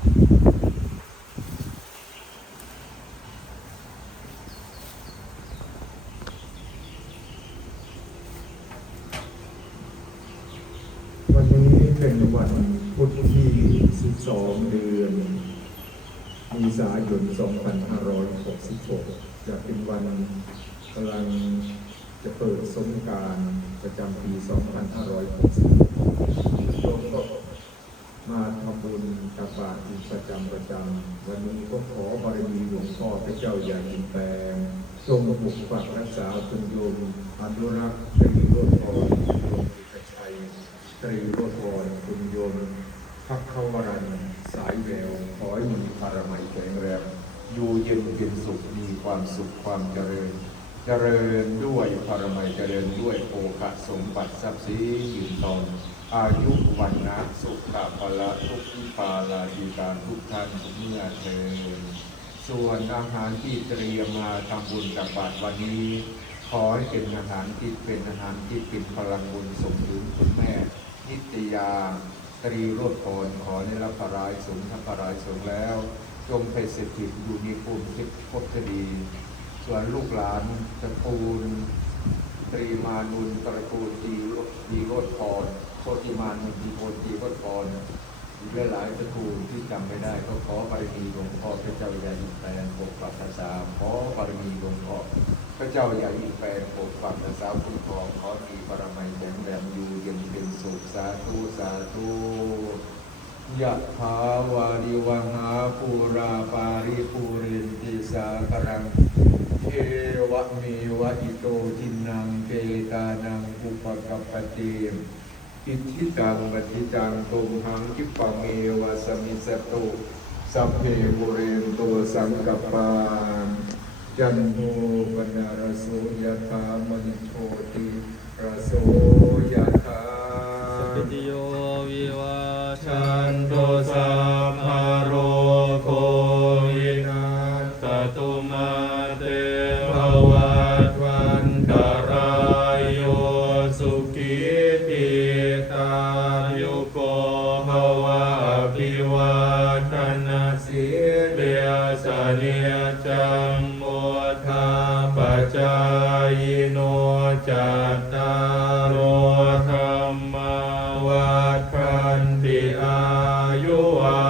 วันนี้เป็นวันพุธที่ 12 เดือนมีสายน 2566 จะเป็นวันกำลังจะเปิดสมการประจำปี 2566ก็ จำประจำวันนี้ก็ขอบารมีหลวงพ่อพระเจ้าอย่างอินแปลงทรงปกปักรักษาคุณโยมอนุรักษ์ตรีโรจน์พรโยมเอกชัยตรีโรจน์พรคุณโยมพักเขาวรันสายแววขอให้มีพารมัยแข็งแรงอยู่เย็นเป็นสุขมีความสุขความเจริญ เจริญด้วยพารมัยเจริญด้วยโอคะสมบัติทรัพย์สินยืนตอน อายุวันนะสุขะพละทุกขิปาลาดีการทุกท่านทุกเมื่อเทินส่วนอาหารที่เตรียมมาทำบุญตักบาตรวันนี้ ขอให้เป็นอาหารที่เป็นอาหารที่เป็นพลังบุญส่งถึงคุณแม่ นิตยาตรีโรดพรขอในรับพระรายสงฆ์ทัพรายสงฆ์แล้วจงไปสถิตอยู่ในภูมิทิพย์พบจะดี ส่วนลูกหลานตระกูลตรีมานุนตระกูลตีโรตีโรดพร โคติมานุนตีโพตีโรดพรอีหลายๆตระกูลที่จำไม่ได้ก็ขอบารมีหลวงพ่อพระเจ้าใหญ่อินแปลงปกปักรักษาขอบารมีหลวงพ่อพระเจ้าใหญ่อินแปลงปกปักรักษาคุ้มครองขอมีบารมีแข็งแรงอยู่เย็นเป็นสุขสาธุสาธุยะถาวาริวังหาปูราปาริปูรินติสาครังเทวะเมวะอิโตทินังเปตานังอุปกัปปติ อิทธิตังปฏิจังตุมหังกิปะเมวะสมิสตุสัพเพบุเรนโตสังกปาจันโทปนารโสยถามณิโชติรโส สเนจังโมทาปจายโนจัตตาโรธรรมาวัฏพันติอายุวา